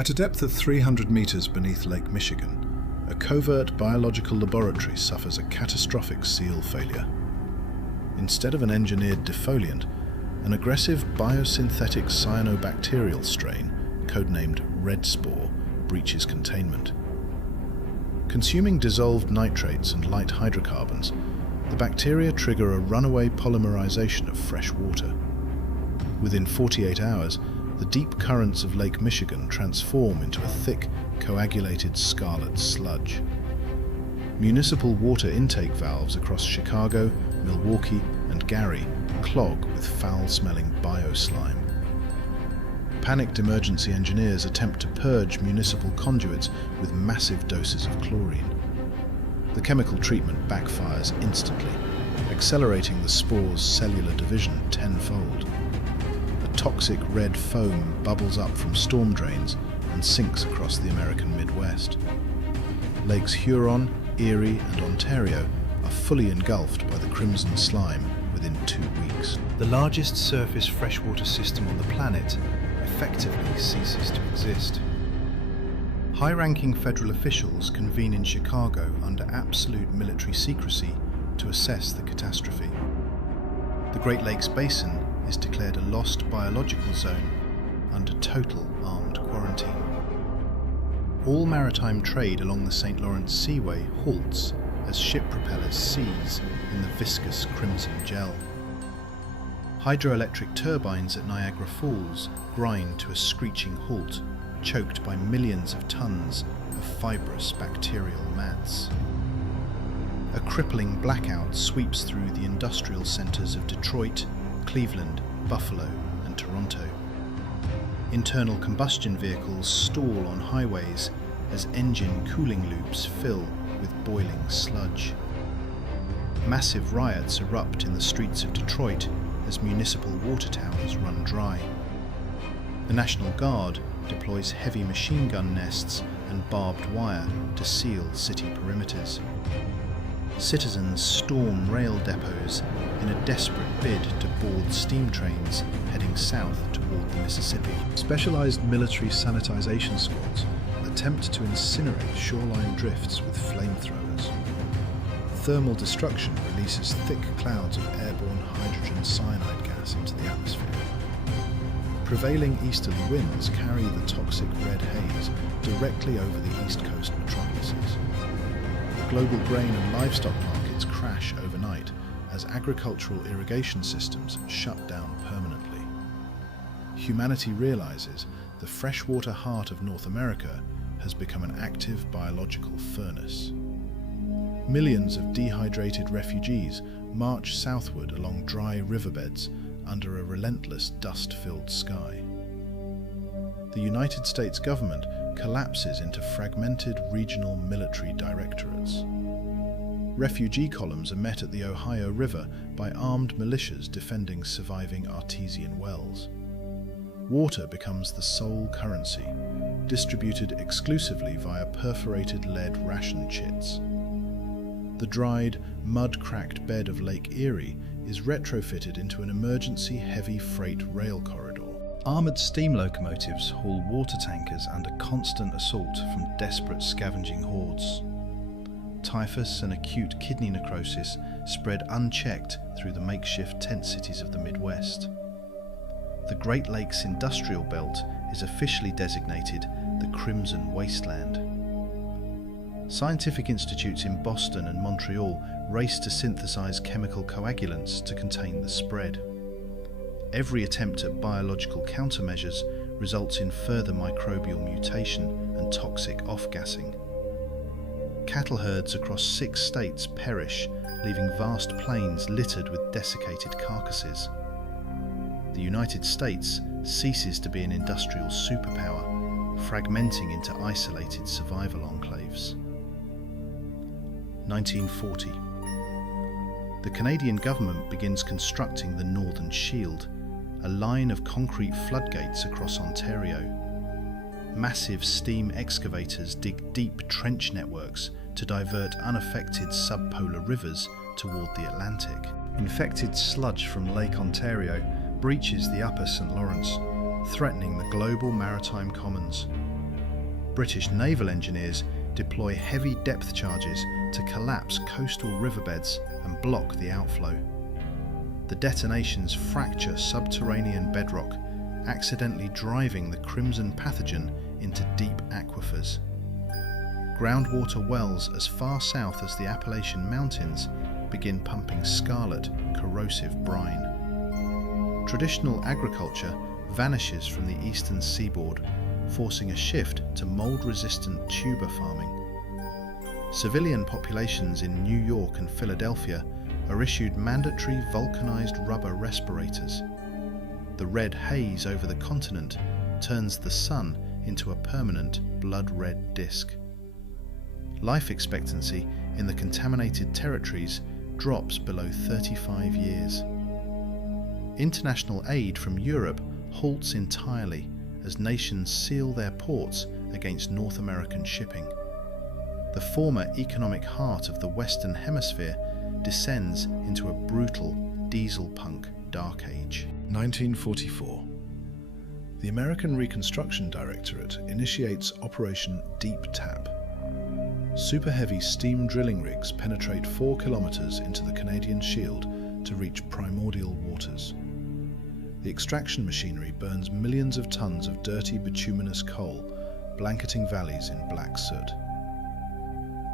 At a depth of 300 meters beneath Lake Michigan, a covert biological laboratory suffers a catastrophic seal failure. Instead of an engineered defoliant, an aggressive biosynthetic cyanobacterial strain, codenamed red spore, breaches containment. Consuming dissolved nitrates and light hydrocarbons, the bacteria trigger a runaway polymerization of fresh water. Within 48 hours, the deep currents of Lake Michigan transform into a thick, coagulated scarlet sludge. Municipal water intake valves across Chicago, Milwaukee, and Gary clog with foul-smelling bioslime. Panicked emergency engineers attempt to purge municipal conduits with massive doses of chlorine. The chemical treatment backfires instantly, accelerating the spore's cellular division tenfold. A toxic red foam bubbles up from storm drains and sinks across the American Midwest. Lakes Huron, Erie, and Ontario are fully engulfed by the crimson slime within 2 weeks. The largest surface freshwater system on the planet effectively ceases to exist. High-ranking federal officials convene in Chicago under absolute military secrecy to assess the catastrophe. The Great Lakes Basin is declared a lost biological zone under total armed quarantine. All maritime trade along the St. Lawrence Seaway halts as ship propellers seize in the viscous crimson gel. Hydroelectric turbines at Niagara Falls grind to a screeching halt, choked by millions of tons of fibrous bacterial mats. A crippling blackout sweeps through the industrial centres of Detroit, Cleveland, Buffalo, and Toronto. Internal combustion vehicles stall on highways as engine cooling loops fill with boiling sludge. Massive riots erupt in the streets of Detroit as municipal water towers run dry. The National Guard deploys heavy machine gun nests and barbed wire to seal city perimeters. Citizens storm rail depots in a desperate bid to board steam trains heading south toward the Mississippi. Specialized military sanitization squads attempt to incinerate shoreline drifts with flamethrowers. Thermal destruction releases thick clouds of airborne hydrogen cyanide gas into the atmosphere. Prevailing easterly winds carry the toxic red haze directly over the east coast metropolises. Global grain and livestock markets crash overnight as agricultural irrigation systems shut down permanently. Humanity realizes the freshwater heart of North America has become an active biological furnace. Millions of dehydrated refugees march southward along dry riverbeds under a relentless dust-filled sky. The United States government collapses into fragmented regional military directorates. Refugee columns are met at the Ohio River by armed militias defending surviving artesian wells. Water becomes the sole currency, distributed exclusively via perforated lead ration chits. The dried, mud-cracked bed of Lake Erie is retrofitted into an emergency heavy freight rail corridor. Armoured steam locomotives haul water tankers under constant assault from desperate scavenging hordes. Typhus and acute kidney necrosis spread unchecked through the makeshift tent cities of the Midwest. The Great Lakes Industrial Belt is officially designated the Crimson Wasteland. Scientific institutes in Boston and Montreal race to synthesize chemical coagulants to contain the spread. Every attempt at biological countermeasures results in further microbial mutation and toxic off-gassing. Cattle herds across 6 states perish, leaving vast plains littered with desiccated carcasses. The United States ceases to be an industrial superpower, fragmenting into isolated survival enclaves. 1940. The Canadian government begins constructing the Northern Shield, a line of concrete floodgates across Ontario. Massive steam excavators dig deep trench networks to divert unaffected subpolar rivers toward the Atlantic. Infected sludge from Lake Ontario breaches the upper St. Lawrence, threatening the global maritime commons. British naval engineers deploy heavy depth charges to collapse coastal riverbeds and block the outflow. The detonations fracture subterranean bedrock, accidentally driving the crimson pathogen into deep aquifers. Groundwater wells as far south as the Appalachian Mountains begin pumping scarlet, corrosive brine. Traditional agriculture vanishes from the eastern seaboard, forcing a shift to mold-resistant tuber farming. Civilian populations in New York and Philadelphia are issued mandatory vulcanized rubber respirators. The red haze over the continent turns the sun into a permanent blood-red disk. Life expectancy in the contaminated territories drops below 35 years. International aid from Europe halts entirely as nations seal their ports against North American shipping. The former economic heart of the Western Hemisphere descends into a brutal Dieselpunk dark age. 1944. The American Reconstruction Directorate initiates Operation Deep Tap. Super heavy steam drilling rigs penetrate 4 kilometers into the Canadian Shield to reach primordial waters. The extraction machinery burns millions of tons of dirty bituminous coal, blanketing valleys in black soot.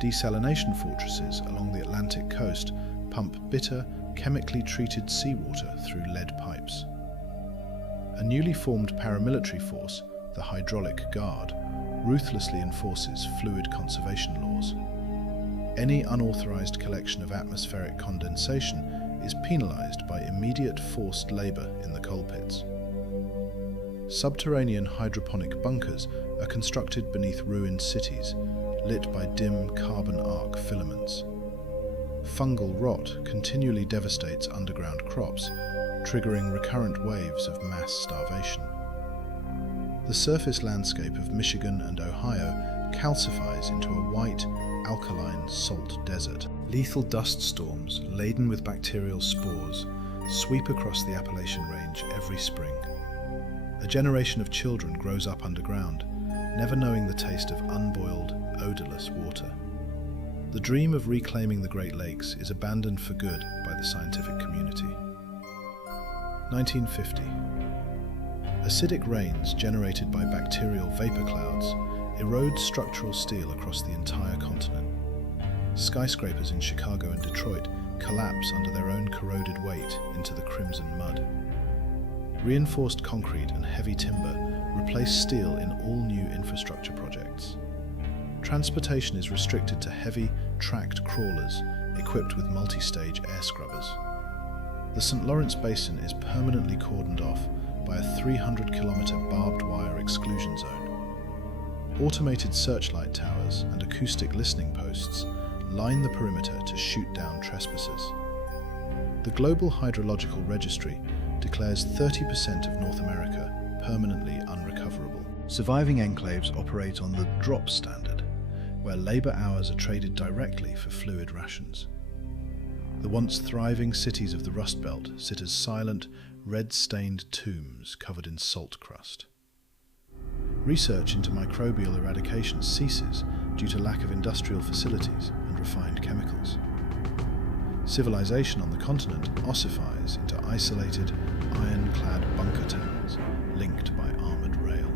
Desalination fortresses along the Atlantic coast pump bitter, chemically treated seawater through lead pipes. A newly formed paramilitary force, the Hydraulic Guard, ruthlessly enforces fluid conservation laws. Any unauthorized collection of atmospheric condensation is penalized by immediate forced labor in the coal pits. Subterranean hydroponic bunkers are constructed beneath ruined cities, lit by dim carbon arc filaments. Fungal rot continually devastates underground crops, triggering recurrent waves of mass starvation. The surface landscape of Michigan and Ohio calcifies into a white, alkaline salt desert. Lethal dust storms laden with bacterial spores sweep across the Appalachian Range every spring. A generation of children grows up underground, never knowing the taste of unboiled, odorless water. The dream of reclaiming the Great Lakes is abandoned for good by the scientific community. 1950. Acidic rains generated by bacterial vapor clouds erode structural steel across the entire continent. Skyscrapers in Chicago and Detroit collapse under their own corroded weight into the crimson mud. Reinforced concrete and heavy timber replace steel in all new infrastructure projects. Transportation is restricted to heavy, tracked crawlers equipped with multi-stage air scrubbers. The St. Lawrence Basin is permanently cordoned off by a 300-kilometer barbed wire exclusion zone. Automated searchlight towers and acoustic listening posts line the perimeter to shoot down trespassers. The Global Hydrological Registry declares 30% of North America permanently unrecoverable. Surviving enclaves operate on the drop standard, where labor hours are traded directly for fluid rations. The once thriving cities of the Rust Belt sit as silent, red-stained tombs covered in salt crust. Research into microbial eradication ceases due to lack of industrial facilities and refined chemicals. Civilization on the continent ossifies into isolated, iron-clad bunker towns linked by armored rail.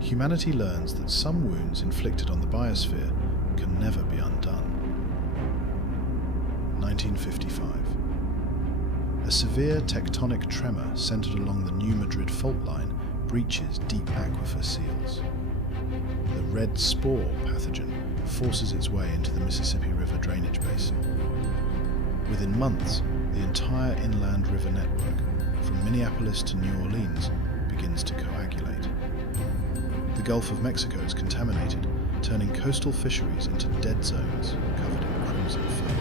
Humanity learns that some wounds inflicted on the biosphere can never be undone. 1955. A severe tectonic tremor centered along the New Madrid fault line breaches deep aquifer seals. The red spore pathogen forces its way into the Mississippi River drainage basin. Within months, the entire inland river network, from Minneapolis to New Orleans, begins to coagulate. The Gulf of Mexico is contaminated, turning coastal fisheries into dead zones covered in crimson foam.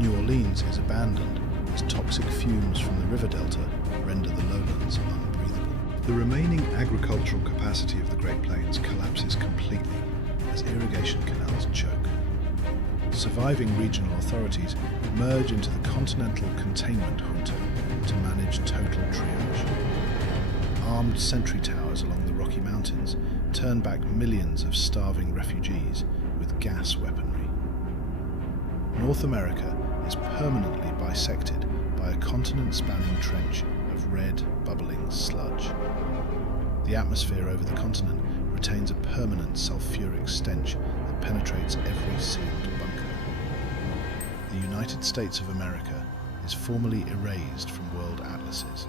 New Orleans is abandoned as toxic fumes from the river delta render the lowlands unbreathable. The remaining agricultural capacity of the Great Plains collapses completely as irrigation canals choke. Surviving regional authorities merge into the Continental Containment Junta to manage total triage. Armed sentry towers along the Rocky Rocky Mountains turn back millions of starving refugees with gas weaponry. North America is permanently bisected by a continent-spanning trench of red, bubbling sludge. The atmosphere over the continent retains a permanent sulfuric stench that penetrates every sealed bunker. The United States of America is formally erased from world atlases,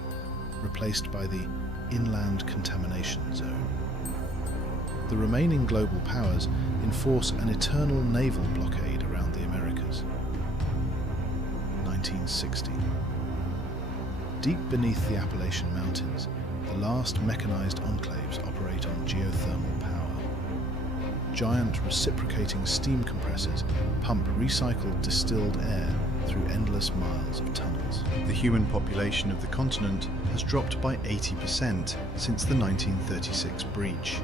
replaced by the Inland Contamination Zone. The remaining global powers enforce an eternal naval blockade around the Americas. 1960. Deep beneath the Appalachian Mountains, the last mechanized enclaves operate on geothermal power. Giant reciprocating steam compressors pump recycled distilled air through endless miles of tunnels. The human population of the continent has dropped by 80% since the 1936 breach.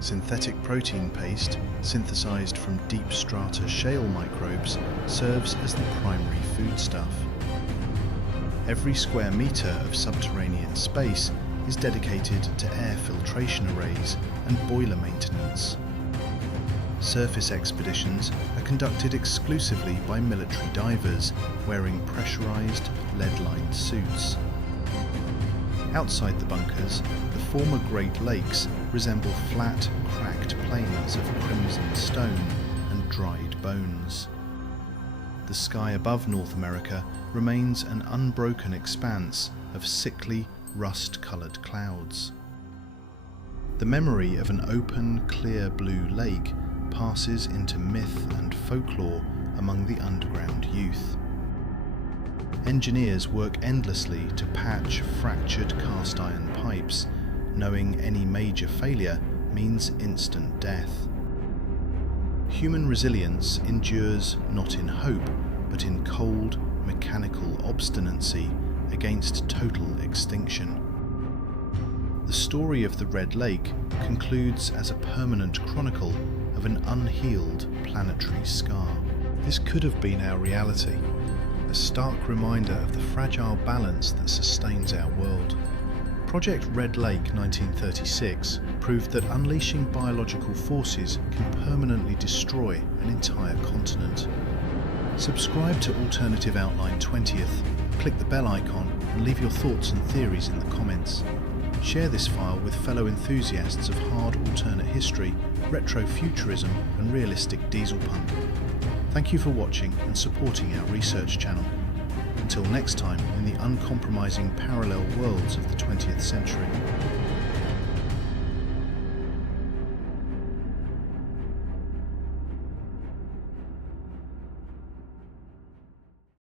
Synthetic protein paste, synthesized from deep strata shale microbes, serves as the primary foodstuff. Every square metre of subterranean space is dedicated to air filtration arrays and boiler maintenance. Surface expeditions are conducted exclusively by military divers wearing pressurized, lead-lined suits. Outside the bunkers, the former Great Lakes resemble flat, cracked plains of crimson stone and dried bones. The sky above North America remains an unbroken expanse of sickly, rust-coloured clouds. The memory of an open, clear blue lake passes into myth and folklore among the underground youth. Engineers work endlessly to patch fractured cast iron pipes, knowing any major failure means instant death. Human resilience endures not in hope, but in cold, mechanical obstinacy against total extinction. The story of the Red Lake concludes as a permanent chronicle of an unhealed planetary scar. This could have been our reality, a stark reminder of the fragile balance that sustains our world. Project Red Lake 1936 proved that unleashing biological forces can permanently destroy an entire continent. Subscribe to Alternative Outline 20th, click the bell icon and leave your thoughts and theories in the comments. Share this file with fellow enthusiasts of hard alternate history, retrofuturism and realistic dieselpunk. Thank you for watching and supporting our research channel. Until next time in the uncompromising parallel worlds of the 20th century.